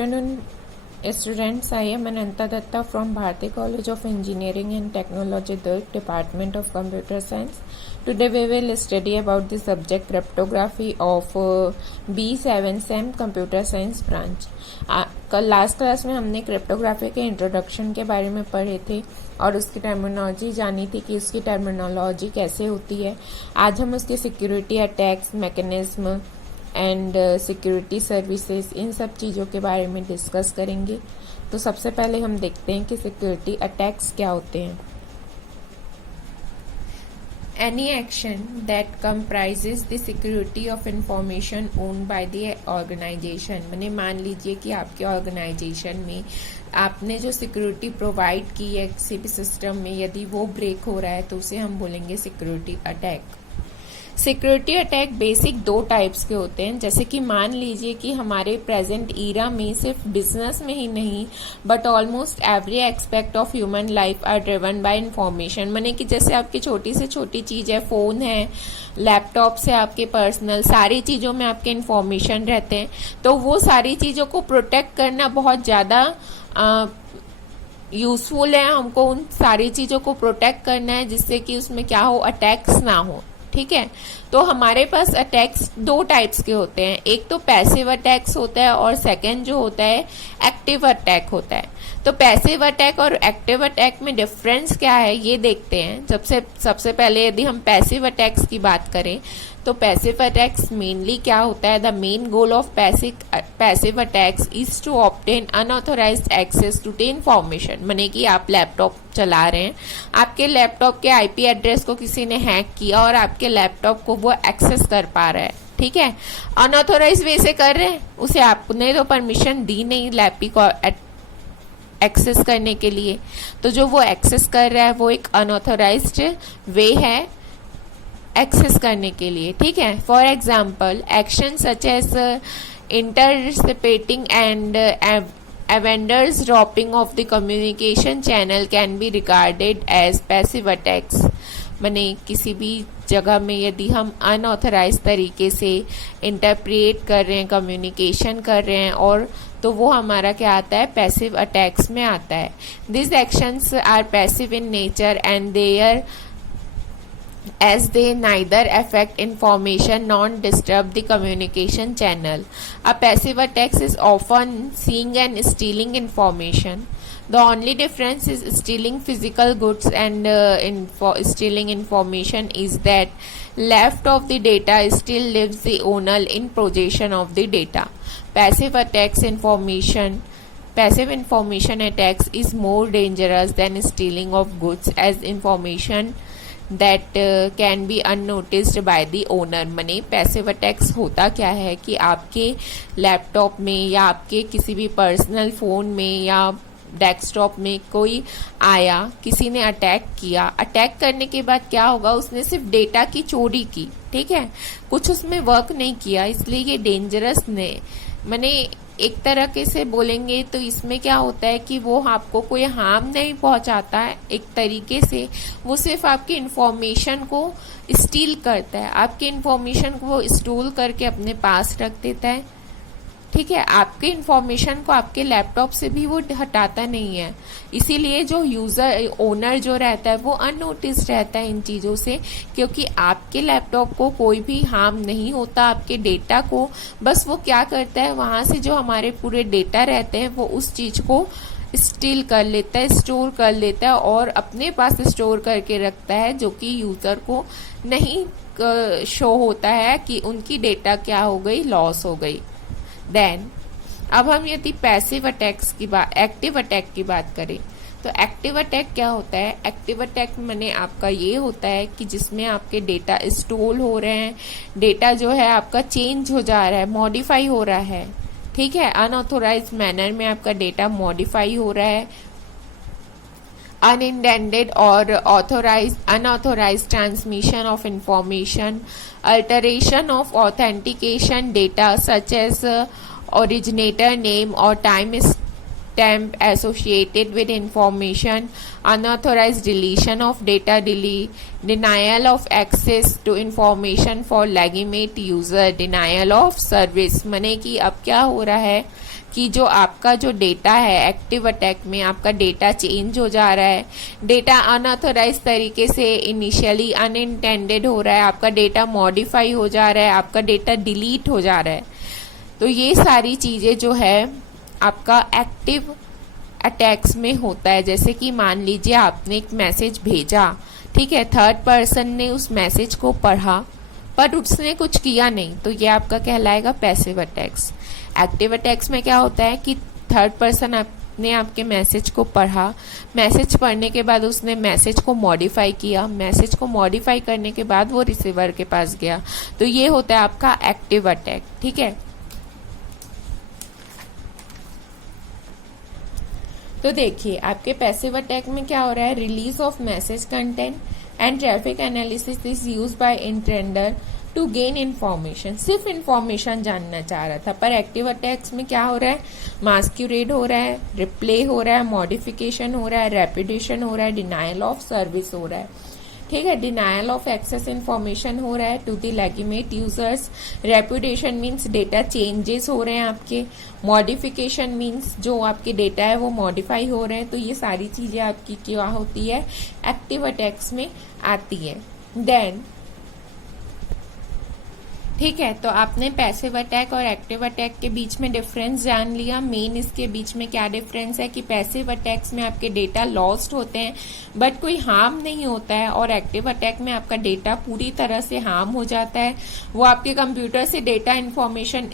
afternoon, students. I am Ananta Datta from Bharati College of Engineering and Technology, the Department of Computer Science. Today we will study about the subject cryptography of B7 SEM Computer Science branch. कल last class में हमने cryptography के introduction के बारे में पढ़े थे और उसकी टर्मिनोलॉजी जानी थी कि उसकी टर्मिनोलॉजी कैसे होती है। आज हम उसकी security attacks mechanism and security services in सब चीज़ों के बारे में डिस्कस करेंगे। तो सबसे पहले हम देखते हैं कि सिक्योरिटी अटैक्स क्या होते हैं। Any action that comprises the security of information owned by the organization, मैंने मान लीजिए कि आपके ऑर्गेनाइजेशन में आपने जो सिक्योरिटी प्रोवाइड की है किसी भी सिस्टम में, यदि वो ब्रेक हो रहा है तो उसे हम बोलेंगे security attack. Security attack basic दो टाइप्स के होते हैं। जैसे कि मान लीजिए कि हमारे प्रेजेंट ईरा में सिर्फ बिजनेस में ही नहीं but almost every aspect of human life are driven by information. माने कि जैसे आपकी छोटी से छोटी चीज़ है, फ़ोन है, लैपटॉप से आपके पर्सनल सारी चीज़ों में आपके इंफॉर्मेशन रहते हैं, तो वो सारी चीज़ों को प्रोटेक्ट करना बहुत ज़्यादा यूजफुल है। हमको उन सारी चीज़ों को प्रोटेक्ट करना है जिससे कि उसमें क्या हो, अटैक्स ना हो। ठीक है, तो हमारे पास अटैक्स दो टाइप्स के होते हैं। एक तो पैसिव अटैक्स होता है और सेकंड जो होता है एक्टिव अटैक होता है। तो पैसिव अटैक और एक्टिव अटैक में डिफरेंस क्या है ये देखते हैं। सबसे पहले यदि हम पैसिव अटैक्स की बात करें तो पैसिव अटैक्स मेनली क्या होता है, the main goal of passive attacks is to obtain unauthorised access to the information. माने कि आप लैपटॉप चला रहे हैं, आपके लैपटॉप के आईपी एड्रेस को किसी ने हैक किया और आपके लैपटॉप को वो एक्सेस कर पा रहा है। ठीक है, अनऑथोराइज वे से कर रहे हैं, उसे आपने तो परमिशन दी नहीं लैपी को एक्सेस करने के लिए, तो जो वो एक्सेस कर रहा है वो एक अनऑथोराइज्ड वे है एक्सेस करने के लिए। ठीक है, for example action such as intercepting and eavesdropping of the communication channel can be regarded as passive attacks. माने किसी भी जगह में यदि हम अनऑथराइज तरीके से इंटरप्रेट कर रहे हैं, कम्युनिकेशन कर रहे हैं, और तो वो हमारा क्या आता है, पैसिव अटैक्स में आता है। This actions are passive in nature and there as they neither affect information nor disturb the communication channel. A passive attack is often seeing and stealing information. The only difference is stealing physical goods and stealing information is that left of the data still leaves the owner in possession of the data. Passive information attacks is more dangerous than stealing of goods as information that can be unnoticed by the owner. मने passive attacks होता क्या है कि आपके laptop में या आपके किसी भी पर्सनल फ़ोन में या डेस्कटॉप में कोई आया, किसी ने अटैक किया, अटैक करने के बाद क्या होगा, उसने सिर्फ डेटा की चोरी की। ठीक है, कुछ उसमें वर्क नहीं किया, इसलिए ये डेंजरस ने माने एक तरह के से बोलेंगे तो इसमें क्या होता है कि वो आपको कोई हार्म नहीं पहुंचाता है, एक तरीके से वो सिर्फ आपकी इन्फॉर्मेशन को स्टील करता है, आपके इन्फॉर्मेशन को वो स्टोर करके अपने पास रख देता है। ठीक है, आपके इन्फॉर्मेशन को आपके लैपटॉप से भी वो हटाता नहीं है, इसीलिए जो यूज़र ओनर जो रहता है वो अननोटिस्ड रहता है इन चीज़ों से, क्योंकि आपके लैपटॉप को कोई भी हार्म नहीं होता, आपके डेटा को बस वो क्या करता है, वहाँ से जो हमारे पूरे डेटा रहते हैं वो उस चीज़ को स्टील कर लेता है, स्टोर कर लेता है और अपने पास स्टोर करके रखता है, जो कि यूज़र को नहीं शो होता है कि उनकी डेटा क्या हो गई, लॉस हो गई। देन अब हम यदि पैसिव अटैक्स की बात, एक्टिव अटैक की बात करें तो एक्टिव अटैक क्या होता है। एक्टिव अटैक माने आपका ये होता है कि जिसमें आपके डेटा स्टोर हो रहे हैं, डेटा जो है आपका चेंज हो जा रहा है, मॉडिफाई हो रहा है। ठीक है, अनऑथोराइज मैनर में आपका डेटा मॉडिफाई हो रहा है। unintended or unauthorized transmission of information, alteration of authentication data such as originator name or time stamp associated with information, unauthorized deletion of data, denial of access to information for legitimate user, denial of service। माने कि अब क्या हो रहा है कि जो आपका जो डेटा है एक्टिव अटैक में आपका डेटा चेंज हो जा रहा है, डेटा अनऑथोराइज तरीके से इनिशियली अनइंटेंडेड हो रहा है, आपका डेटा मॉडिफाई हो जा रहा है, आपका डेटा डिलीट हो जा रहा है। तो ये सारी चीज़ें जो है आपका एक्टिव अटैक्स में होता है। जैसे कि मान लीजिए आपने एक मैसेज भेजा, ठीक है, थर्ड पर्सन ने उस मैसेज को पढ़ा पर उसने कुछ किया नहीं, तो ये आपका कहलाएगा पैसिव अटैक्स। एक्टिव अटैक्स में क्या होता है कि थर्ड पर्सन ने आपके मैसेज को पढ़ा, मैसेज पढ़ने के बाद उसने मैसेज को मॉडिफाई किया, मैसेज को मॉडिफाई करने के बाद वो रिसीवर के पास गया, तो ये होता है आपका एक्टिव अटैक। ठीक है, तो देखिए आपके पैसिव अटैक में क्या हो रहा है, release of message content and traffic analysis is used by intruder to gain information. सिर्फ इन्फॉर्मेशन जानना चाह रहा था, पर एक्टिव अटैक्स में क्या हो रहा है, मास्क्यूरेड हो रहा है, रिप्ले हो रहा है, मॉडिफिकेशन हो रहा है, रेपिटेशन हो रहा है, डिनायल ऑफ सर्विस हो रहा है। ठीक है, डिनायल ऑफ एक्सेस इन्फॉर्मेशन हो रहा है to the legitimate users, reputation means data changes हो रहे हैं आपके, मॉडिफिकेशन मीन्स जो आपके डेटा है वो मॉडिफाई हो रहे हैं। तो ये सारी चीजें आपकी क्या होती है, एक्टिव अटैक्स में आती है। देन ठीक है, तो आपने पैसिव अटैक और एक्टिव अटैक के बीच में डिफरेंस जान लिया। मेन इसके बीच में क्या डिफरेंस है कि पैसिव अटैक्स में आपके डेटा लॉस्ट होते हैं बट कोई हार्म नहीं होता है, और एक्टिव अटैक में आपका डेटा पूरी तरह से हार्म हो जाता है। वो आपके कंप्यूटर से डेटा इंफॉर्मेशन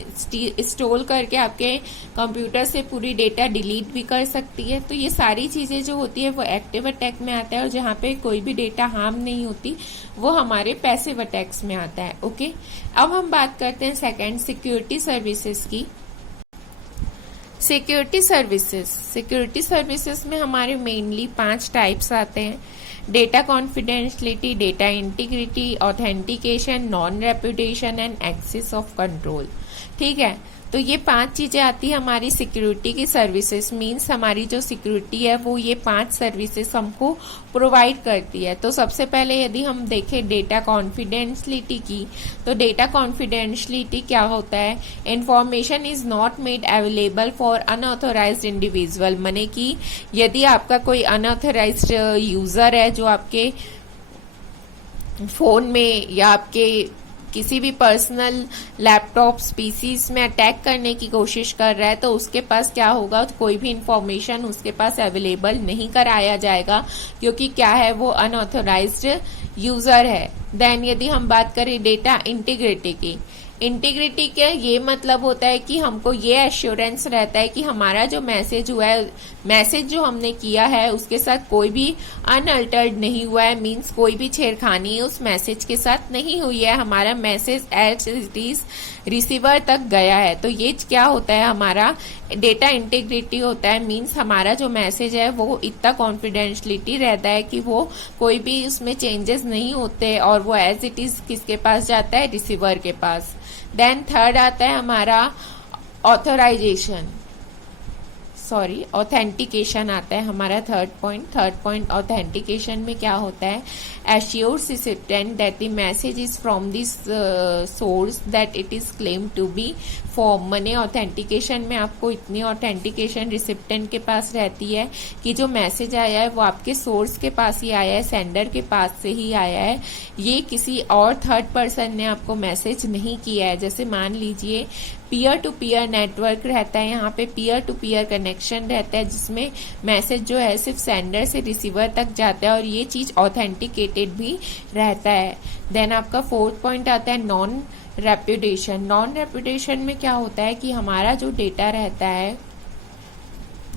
स्टोर करके आपके कंप्यूटर से पूरी डेटा डिलीट भी कर सकती है। तो ये सारी चीजें जो होती है वो एक्टिव अटैक में आता है, और जहाँ पे कोई भी डेटा हार्म नहीं होती वो हमारे पैसिव अटैक्स में आता है। ओके, अब हम बात करते हैं सेकंड, सिक्योरिटी सर्विसेज की। सिक्योरिटी सर्विसेज में हमारे मेनली 5 टाइप्स आते हैं, data confidentiality, data integrity, authentication, non reputation and access of control. ठीक है, तो ये 5 चीजें आती है हमारी सिक्योरिटी की सर्विसेज। मीन्स हमारी जो सिक्योरिटी है वो ये 5 सर्विसेज हमको प्रोवाइड करती है। तो सबसे पहले यदि हम देखें डेटा कॉन्फिडेंशियलिटी की, तो डेटा कॉन्फिडेंशियलिटी क्या होता है, information is not made available for unauthorised individual. माने कि यदि आपका कोई अनऑथोराइज्ड यूजर है जो आपके फोन में या आपके किसी भी पर्सनल लैपटॉप पीसीज में अटैक करने की कोशिश कर रहा है, तो उसके पास क्या होगा, कोई भी इंफॉर्मेशन उसके पास अवेलेबल नहीं कराया जाएगा, क्योंकि क्या है, वो अनऑथोराइज्ड यूजर है। देन यदि हम बात करें डेटा इंटीग्रिटी की, इंटीग्रिटी का ये मतलब होता है कि हमको ये एश्योरेंस रहता है कि हमारा जो मैसेज हुआ है, मैसेज जो हमने किया है उसके साथ कोई भी अनअल्टर्ड नहीं हुआ है। मीन्स कोई भी छेड़खानी उस मैसेज के साथ नहीं हुई है, हमारा message as it is receiver तक गया है। तो ये क्या होता है, हमारा डेटा इंटीग्रिटी होता है। मीन्स हमारा जो मैसेज है वो इतना कॉन्फिडेंशियलिटी रहता है कि वो कोई भी उसमें चेंजेस नहीं होते, और वो एज इट इज किसके पास जाता है, रिसीवर के पास। देन थर्ड आता है हमारा ऑथेंटिकेशन आता है हमारा थर्ड पॉइंट। ऑथेंटिकेशन में क्या होता है, assures recipient that the message is from this source that it is claim to be form. मने ऑथेंटिकेशन में आपको इतनी ऑथेंटिकेशन रिसिपिएंट के पास रहती है कि जो मैसेज आया है वो आपके सोर्स के पास ही आया है, सेंडर के पास से ही आया है, ये किसी और थर्ड पर्सन ने आपको मैसेज नहीं किया है। जैसे मान लीजिए पीयर टू पीयर नेटवर्क रहता है, यहाँ पे पीयर टू पीयर कनेक्शन रहता है जिसमें मैसेज जो है सिर्फ सेंडर से रिसीवर तक जाता है, और ये चीज ऑथेंटिकेटेड भी रहता है। देन आपका फोर्थ पॉइंट आता है नॉन रेपुटेशन। नॉन रेपुटेशन में क्या होता है कि हमारा जो डेटा रहता है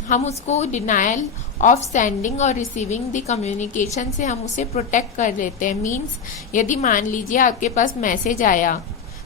हम उसको डिनायल ऑफ सेंडिंग और रिसीविंग द कम्युनिकेशन से हम उसे प्रोटेक्ट कर लेते हैं। मीन्स यदि मान लीजिए आपके पास मैसेज आया,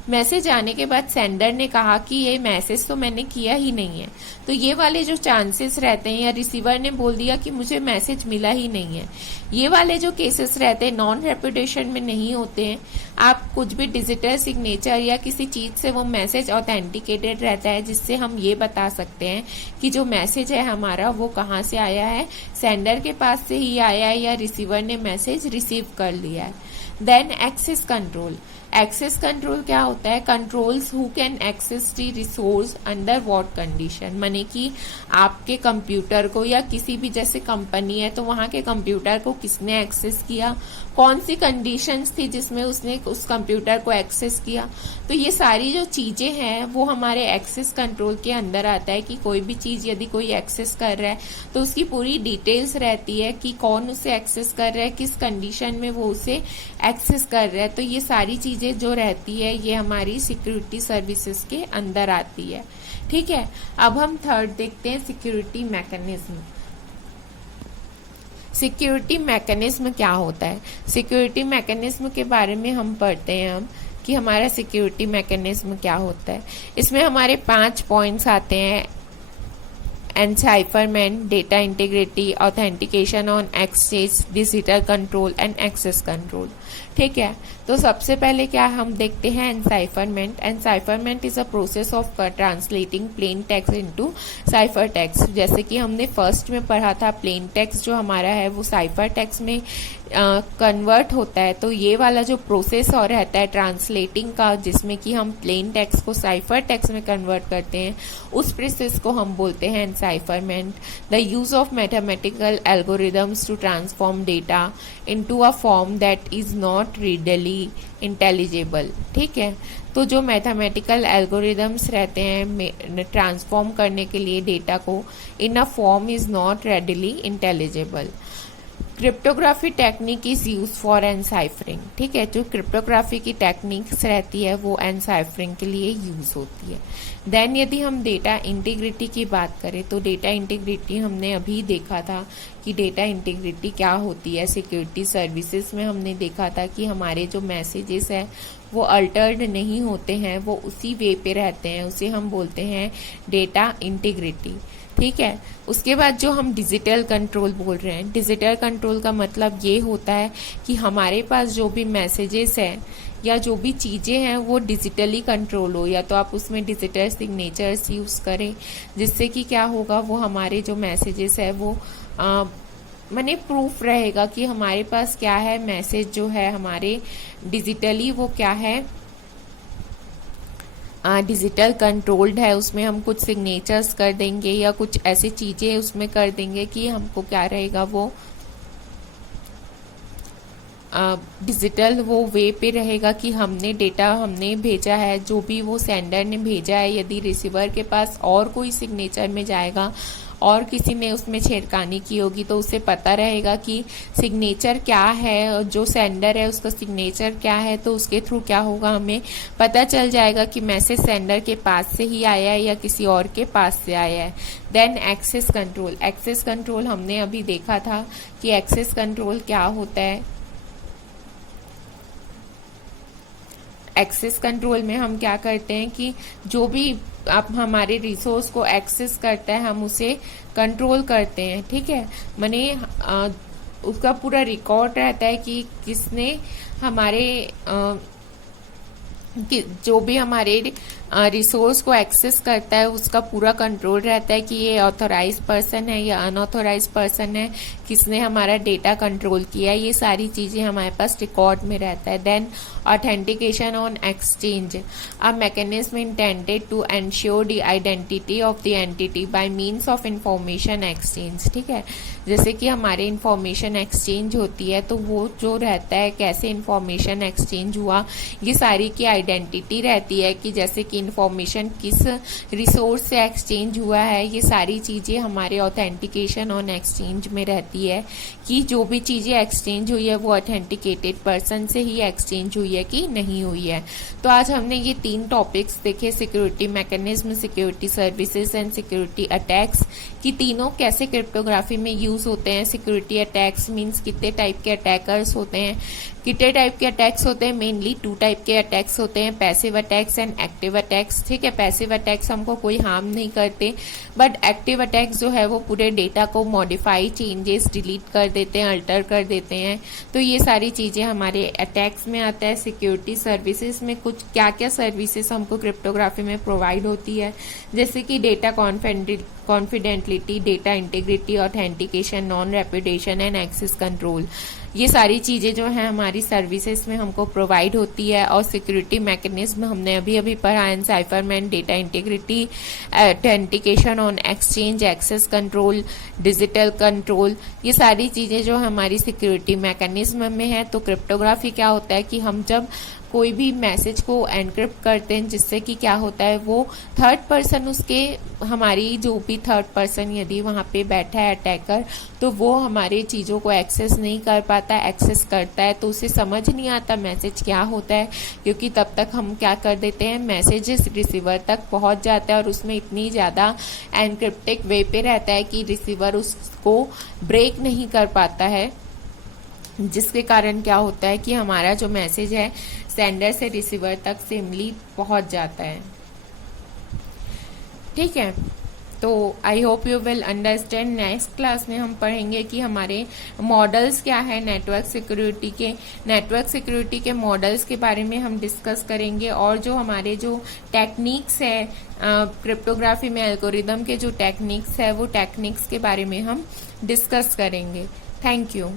मैसेज आने के बाद सेंडर ने कहा कि ये मैसेज तो मैंने किया ही नहीं है, तो ये वाले जो चांसेस रहते हैं, या रिसीवर ने बोल दिया कि मुझे मैसेज मिला ही नहीं है, ये वाले जो केसेस रहते हैं नॉन रेपुटेशन में नहीं होते हैं। आप कुछ भी डिजिटल सिग्नेचर या किसी चीज से वो मैसेज ऑथेंटिकेटेड रहता है, जिससे हम ये बता सकते हैं कि जो मैसेज है हमारा वो कहाँ से आया है, सेंडर के पास से ही आया है या रिसीवर ने मैसेज रिसीव कर लिया है। Then access control. Access control क्या होता है? Controls who can access the resource under what condition, माने कि आपके कंप्यूटर को या किसी भी, जैसे कंपनी है तो वहां के कंप्यूटर को किसने एक्सेस किया, कौन सी कंडीशंस थी जिसमें उसने उस कंप्यूटर को एक्सेस किया। तो ये सारी जो चीजें हैं वो हमारे एक्सेस कंट्रोल के अंदर आता है कि कोई भी चीज यदि कोई एक्सेस कर रहा है तो उसकी पूरी डिटेल्स रहती है कि कौन उसे एक्सेस कर रहा है, किस कंडीशन में वो उसे एक्सेस कर रहा है। तो ये सारी चीजें जो रहती है ये हमारी सिक्योरिटी सर्विसेज के अंदर आती है। ठीक है, अब हम थर्ड देखते हैं, सिक्योरिटी मैकेनिज्म। सिक्योरिटी मैकेनिज्म क्या होता है? सिक्योरिटी मैकेनिज्म के बारे में हम पढ़ते हैं हम कि हमारा सिक्योरिटी मैकेनिज्म क्या होता है। इसमें हमारे 5 पॉइंट्स आते हैं: encipherment, data integrity, authentication on exchange, digital control and access control. ठीक है, तो सबसे पहले क्या हम देखते हैं encipherment. Encipherment is a process of translating plain text into cipher text. जैसे कि हमने फर्स्ट में पढ़ा था, प्लेन टेक्स्ट जो हमारा है वो साइफर टेक्स्ट में कन्वर्ट होता है। तो ये वाला जो प्रोसेस और रहता है ट्रांसलेटिंग का, जिसमें कि हम प्लेन टेक्स्ट को साइफर टेक्स्ट में कन्वर्ट करते हैं, उस प्रोसेस को हम बोलते हैं encipherment. The use of mathematical algorithms to transform data into a form that is not readily intelligible. ठीक है, तो जो मैथमेटिकल एल्गोरिदम्स रहते हैं ट्रांसफॉर्म करने के लिए डेटा को in a form is not readily intelligible. Cryptography technique is use for enciphering. ठीक है, जो क्रिप्टोग्राफी की टेक्निक्स रहती है वो एनसाइफरिंग के लिए यूज होती है। देन यदि हम डेटा इंटीग्रिटी की बात करें तो डेटा इंटीग्रिटी हमने अभी देखा था कि डेटा इंटीग्रिटी क्या होती है। सिक्योरिटी सर्विसेज में हमने देखा था कि हमारे जो मैसेजेस है वो अल्टर्ड नहीं होते हैं, वो उसी वे पे रहते हैं, उसे हम बोलते हैं डेटा इंटीग्रिटी। ठीक है, उसके बाद जो हम डिजिटल कंट्रोल बोल रहे हैं, डिजिटल कंट्रोल का मतलब ये होता है कि हमारे पास जो भी मैसेजेस हैं या जो भी चीज़ें हैं वो डिजिटली कंट्रोल हो, या तो आप उसमें डिजिटल सिग्नेचर्स यूज़ करें, जिससे कि क्या होगा, वो हमारे जो मैसेजेस है वो माने प्रूफ रहेगा कि हमारे पास क्या है, मैसेज जो है हमारे डिजिटली वो क्या है, डिजिटल कंट्रोल्ड है। उसमें हम कुछ सिग्नेचर्स कर देंगे या कुछ ऐसी चीज़ें उसमें कर देंगे कि हमको क्या रहेगा, वो डिजिटल वो वे पे रहेगा कि हमने डेटा हमने भेजा है, जो भी वो सेंडर ने भेजा है, यदि रिसीवर के पास और कोई सिग्नेचर में जाएगा और किसी ने उसमें छेड़खानी की होगी तो उसे पता रहेगा कि सिग्नेचर क्या है, जो सेंडर है उसका सिग्नेचर क्या है। तो उसके थ्रू क्या होगा, हमें पता चल जाएगा कि मैसेज सेंडर के पास से ही आया है या किसी और के पास से आया है। Then access control. Access control हमने अभी देखा था कि एक्सेस कंट्रोल क्या होता है। एक्सेस कंट्रोल में हम क्या करते हैं कि जो भी आप हमारे रिसोर्स को एक्सेस करता है हम उसे कंट्रोल करते हैं। ठीक है, माने उसका पूरा रिकॉर्ड रहता है कि किसने हमारे जो भी हमारे रिसोर्स को एक्सेस करता है उसका पूरा कंट्रोल रहता है कि ये ऑथोराइज पर्सन है या अनऑथोराइज पर्सन है, किसने हमारा डेटा कंट्रोल किया, ये सारी चीज़ें हमारे पास रिकॉर्ड में रहता है। Then authentication on exchange, a mechanism intended to ensure the identity of the entity by means of information exchange. ठीक है, जैसे कि हमारे इंफॉर्मेशन एक्सचेंज होती है तो वो जो रहता है कैसे इंफॉर्मेशन एक्सचेंज हुआ, ये सारी की आइडेंटिटी रहती है कि जैसे कि इंफॉर्मेशन किस रिसोर्स से एक्सचेंज हुआ है, ये सारी चीज़ें हमारे ऑथेंटिकेशन ऑन एक्सचेंज में रहती है कि जो भी चीज़ें एक्सचेंज हुई है वो ऑथेंटिकेटेड पर्सन से ही एक्सचेंज हुई है कि नहीं हुई है। तो आज हमने ये 3 टॉपिक्स देखे, security mechanism, security services and security attacks, कि तीनों कैसे क्रिप्टोग्राफी में यूज होते हैं। सिक्योरिटी अटैक्स मीन्स कितने टाइप के अटैकर्स होते हैं, कितने टाइप के अटैक्स होते हैं, मेनली 2 टाइप के अटैक्स होते हैं, passive attacks and active attacks. ठीक है, पैसिव अटैक्स हमको कोई हार्म नहीं करते, बट एक्टिव अटैक्स जो है वो पूरे डेटा को मॉडिफाई, चेंजेस, डिलीट कर देते हैं, अल्टर कर देते हैं। तो ये सारी चीज़ें हमारे अटैक्स में आता है। सिक्योरिटी सर्विसेज में कुछ क्या क्या सर्विसेज हमको क्रिप्टोग्राफी में प्रोवाइड होती है, जैसे कि data confidentiality, data integrity, authentication, non reputation and access control. ये सारी चीज़ें जो हैं हमारी सर्विसेज में हमको प्रोवाइड होती है। और सिक्योरिटी मैकेनिज्म हमने अभी अभी पढ़ा, encipherment, data integrity, authentication on exchange, access control, digital control, ये सारी चीज़ें जो हमारी सिक्योरिटी मैकेनिज्म में है। तो क्रिप्टोग्राफी क्या होता है कि हम जब कोई भी मैसेज को एनक्रिप्ट करते हैं, जिससे कि क्या होता है वो थर्ड पर्सन उसके, हमारी जो भी थर्ड पर्सन यदि वहाँ पे बैठा है अटैकर, तो वो हमारे चीज़ों को एक्सेस नहीं कर पाता, एक्सेस करता है तो उसे समझ नहीं आता मैसेज क्या होता है, क्योंकि तब तक हम क्या कर देते हैं, मैसेजेस रिसीवर तक पहुँच जाता है और उसमें इतनी ज़्यादा एनक्रिप्टिक वे पे रहता है कि रिसीवर उसको ब्रेक नहीं कर पाता है, जिसके कारण क्या होता है कि हमारा जो मैसेज है सेंडर से रिसीवर तक सेमली पहुंच जाता है। ठीक है, तो I hope you will understand. Next class में हम पढ़ेंगे कि हमारे मॉडल्स क्या है नेटवर्क सिक्योरिटी के मॉडल्स के बारे में हम डिस्कस करेंगे। और जो हमारे जो टेक्निक्स है क्रिप्टोग्राफी में, एल्गोरिदम के जो टेक्निक्स है वो टेक्निक्स के बारे में हम डिस्कस करेंगे। Thank you.